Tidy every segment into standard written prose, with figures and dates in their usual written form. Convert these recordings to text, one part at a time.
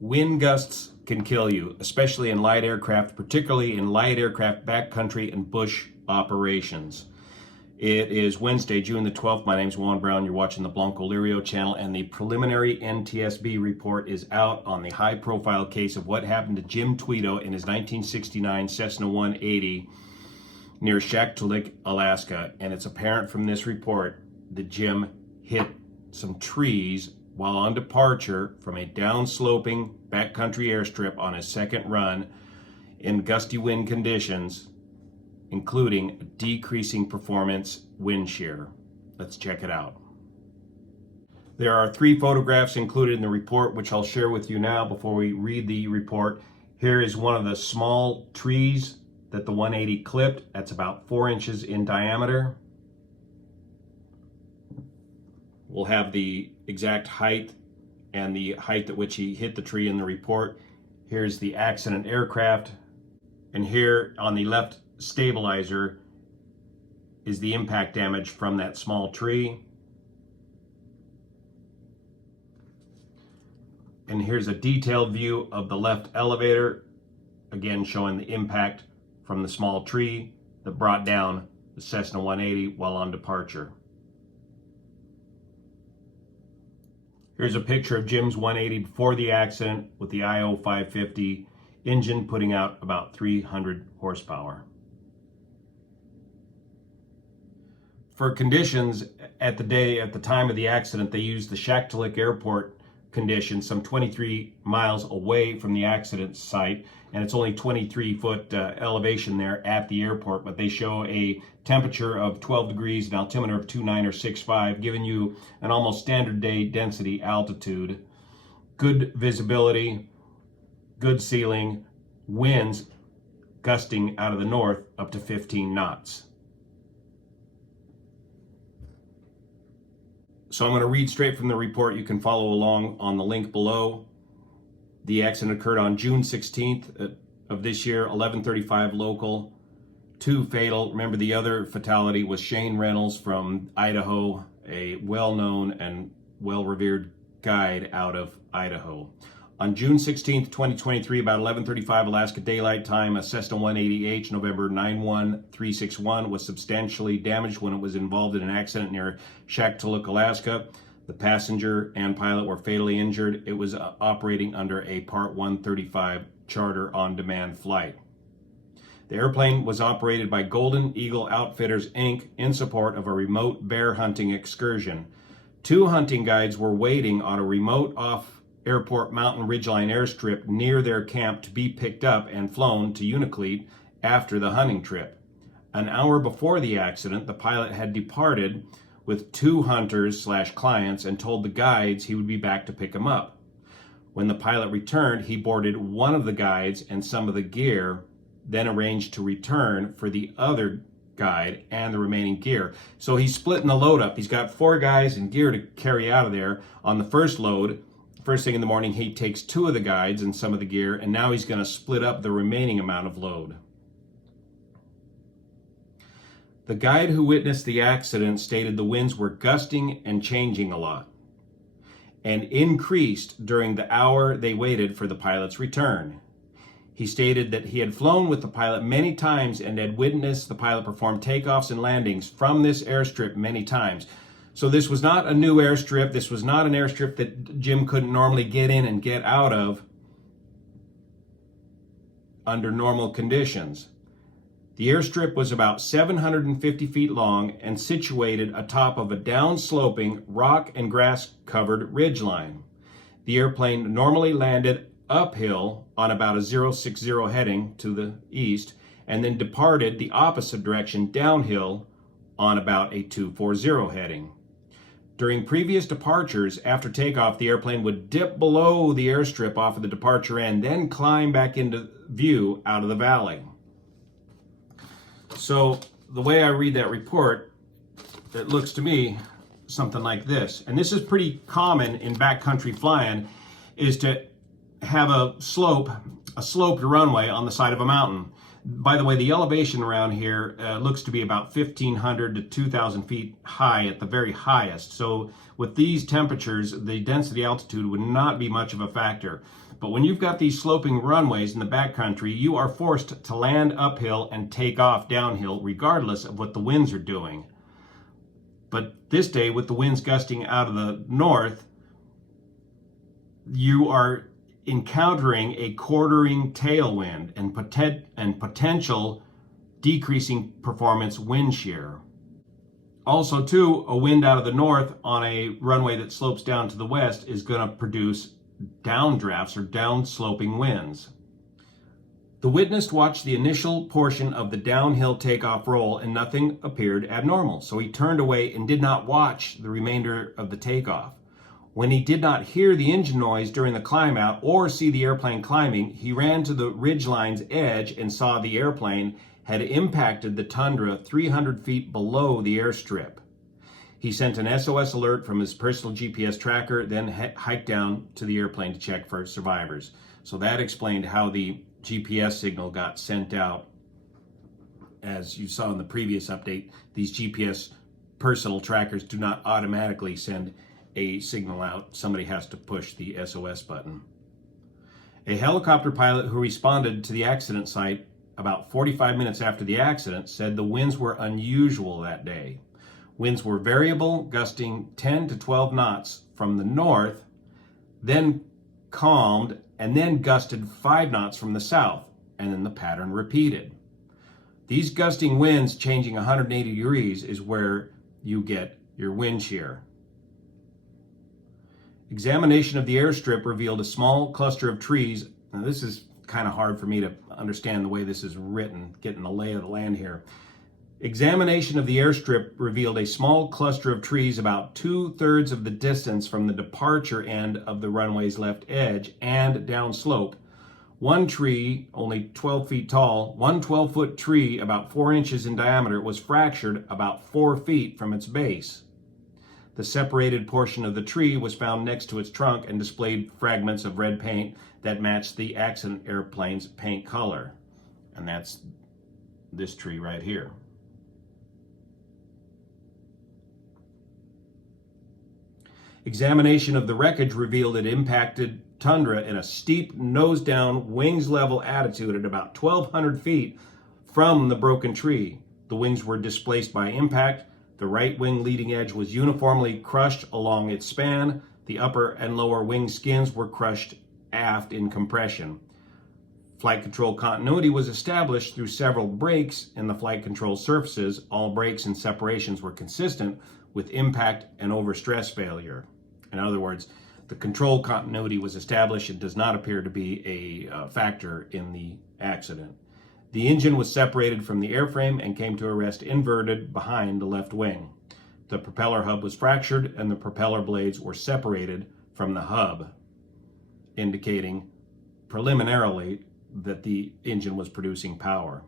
Wind gusts can kill you, especially in light aircraft, particularly in light aircraft backcountry and bush operations. It is Wednesday, June the 12th. My name is Juan Brown. You're watching the Blanco Lirio channel, and the preliminary NTSB report is out on the high-profile case of what happened to Jim Tweto in his 1969 Cessna 180 near Shaktoolik, Alaska. And it's apparent from this report that Jim hit some trees while on departure from a downsloping backcountry airstrip on his second run in gusty wind conditions, including decreasing performance wind shear. Let's check it out. There are 3 photographs included in the report, which I'll share with you now before we read the report. Here is one of the small trees that the 180 clipped. That's about 4 inches in diameter. We'll have the exact height and the height at which he hit the tree in the report. Here's the accident aircraft. And here on the left stabilizer is the impact damage from that small tree. And here's a detailed view of the left elevator, again showing the impact from the small tree that brought down the Cessna 180 while on departure. Here's a picture of Jim's 180 before the accident with the IO 550 engine putting out about 300 horsepower. For conditions at the time of the accident, they used the Shaktoolik Airport conditions some 23 miles away from the accident site, and it's only 23-foot elevation there at the airport, but they show a temperature of 12 degrees, an altimeter of 29 or 65, giving you an almost standard day density altitude, good visibility, good ceiling, winds gusting out of the north up to 15 knots. So I'm going to read straight from the report. You can follow along on the link below. The accident occurred on June 16th of this year, 11:35 local, 2 fatal. Remember, the other fatality was Shane Reynolds from Idaho, a well-known and well-revered guide out of Idaho. On June 16th, 2023, about 11:35 Alaska Daylight Time, a Cessna 180H, November 91361, was substantially damaged when it was involved in an accident near Shaktoolik, Alaska. The passenger and pilot were fatally injured. It was operating under a Part 135 charter on-demand flight. The airplane was operated by Golden Eagle Outfitters, Inc. in support of a remote bear hunting excursion. 2 hunting guides were waiting on a remote off-airport mountain ridgeline airstrip near their camp to be picked up and flown to Unalakleet after the hunting trip. An hour before the accident, the pilot had departed with 2 hunters/clients and told the guides he would be back to pick them up. When the pilot returned, he boarded one of the guides and some of the gear, then arranged to return for the other guide and the remaining gear. So he's splitting the load up. He's got 4 guys and gear to carry out of there. On the first load, first thing in the morning, he takes 2 of the guides and some of the gear, and now he's going to split up the remaining amount of load. The guide who witnessed the accident stated the winds were gusting and changing a lot, and increased during the hour they waited for the pilot's return. He stated that he had flown with the pilot many times and had witnessed the pilot perform takeoffs and landings from this airstrip many times. So this was not a new airstrip. This was not an airstrip that Jim couldn't normally get in and get out of under normal conditions. The airstrip was about 750 feet long and situated atop of a downsloping rock and grass covered ridgeline. The airplane normally landed uphill on about a 060 heading to the east, and then departed the opposite direction downhill on about a 240 heading. During previous departures, after takeoff, the airplane would dip below the airstrip off of the departure end, then climb back into view out of the valley. So the way I read that report, it looks to me something like this. And this is pretty common in backcountry flying, is to have a sloped runway on the side of a mountain. By the way, the elevation around here looks to be about 1,500 to 2,000 feet high at the very highest. So with these temperatures, the density altitude would not be much of a factor. But when you've got these sloping runways in the backcountry, you are forced to land uphill and take off downhill regardless of what the winds are doing. But this day, with the winds gusting out of the north, you are encountering a quartering tailwind and potential decreasing performance wind shear. Also, too, a wind out of the north on a runway that slopes down to the west is going to produce downdrafts or downsloping winds. The witness watched the initial portion of the downhill takeoff roll and nothing appeared abnormal, so he turned away and did not watch the remainder of the takeoff. When he did not hear the engine noise during the climb out or see the airplane climbing, he ran to the ridgeline's edge and saw the airplane had impacted the tundra 300 feet below the airstrip. He sent an SOS alert from his personal GPS tracker, then hiked down to the airplane to check for survivors. So that explained how the GPS signal got sent out. As you saw in the previous update, these GPS personal trackers do not automatically send a signal out. Somebody has to push the SOS button. A helicopter pilot who responded to the accident site about 45 minutes after the accident said the winds were unusual that day. Winds were variable, gusting 10 to 12 knots from the north, then calmed, and then gusted 5 knots from the south, and then the pattern repeated. These gusting winds changing 180 degrees is where you get your wind shear. Examination of the airstrip revealed a small cluster of trees. Now, this is kind of hard for me to understand the way this is written, getting the lay of the land here. Examination of the airstrip revealed a small cluster of trees about 2/3 of the distance from the departure end of the runway's left edge and downslope. One tree, only 12 feet tall, one 12-foot tree about 4 inches in diameter, was fractured about 4 feet from its base. The separated portion of the tree was found next to its trunk and displayed fragments of red paint that matched the accident airplane's paint color. And that's this tree right here. Examination of the wreckage revealed it impacted tundra in a steep nose-down, wings-level attitude at about 1,200 feet from the broken tree. The wings were displaced by impact. The right wing leading edge was uniformly crushed along its span. The upper and lower wing skins were crushed aft in compression. Flight control continuity was established through several breaks in the flight control surfaces. All breaks and separations were consistent with impact and overstress failure. In other words, the control continuity was established and does not appear to be a factor in the accident. The engine was separated from the airframe and came to a rest inverted behind the left wing. The propeller hub was fractured and the propeller blades were separated from the hub, indicating preliminarily that the engine was producing power.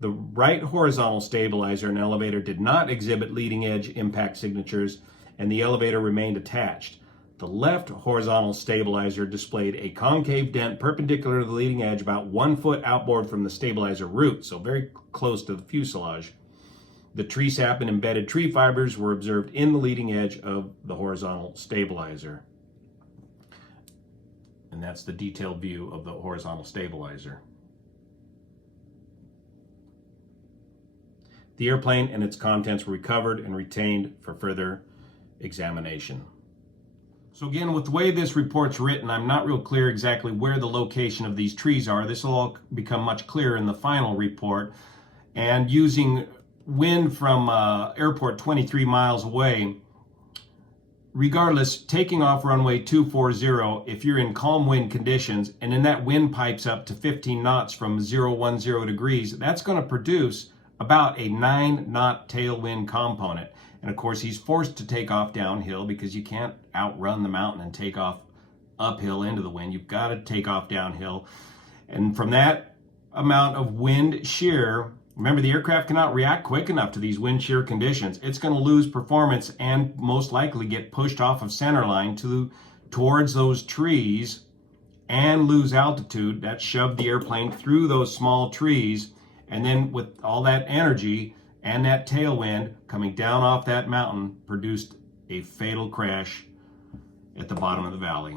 The right horizontal stabilizer and elevator did not exhibit leading edge impact signatures, and the elevator remained attached. The left horizontal stabilizer displayed a concave dent perpendicular to the leading edge about 1 foot outboard from the stabilizer root, so very close to the fuselage. The tree sap and embedded tree fibers were observed in the leading edge of the horizontal stabilizer. And that's the detailed view of the horizontal stabilizer. The airplane and its contents were recovered and retained for further examination. So again, with the way this report's written, I'm not real clear exactly where the location of these trees are. This will all become much clearer in the final report. And using wind from airport 23 miles away, regardless, taking off runway 240, if you're in calm wind conditions, and then that wind pipes up to 15 knots from 010 degrees, that's going to produce about a 9-knot tailwind component. And of course, he's forced to take off downhill because you can't outrun the mountain and take off uphill into the wind. You've got to take off downhill. And from that amount of wind shear, remember, the aircraft cannot react quick enough to these wind shear conditions. It's going to lose performance and most likely get pushed off of center line towards those trees and lose altitude. That shoved the airplane through those small trees, and then with all that energy and that tailwind coming down off that mountain produced a fatal crash at the bottom of the valley.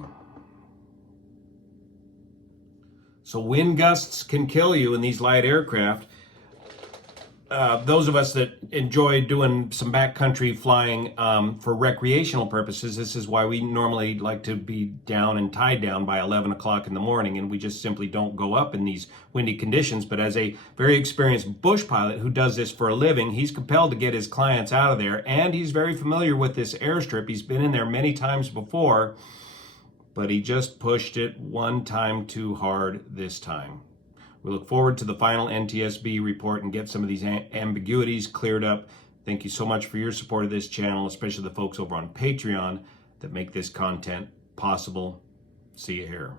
So wind gusts can kill you in these light aircraft. Those of us that enjoy doing some backcountry flying for recreational purposes, this is why we normally like to be down and tied down by 11 o'clock in the morning, and we just simply don't go up in these windy conditions. But as a very experienced bush pilot who does this for a living, he's compelled to get his clients out of there, and he's very familiar with this airstrip. He's been in there many times before, but he just pushed it one time too hard this time. We look forward to the final NTSB report and get some of these ambiguities cleared up. Thank you so much for your support of this channel, especially the folks over on Patreon that make this content possible. See you here.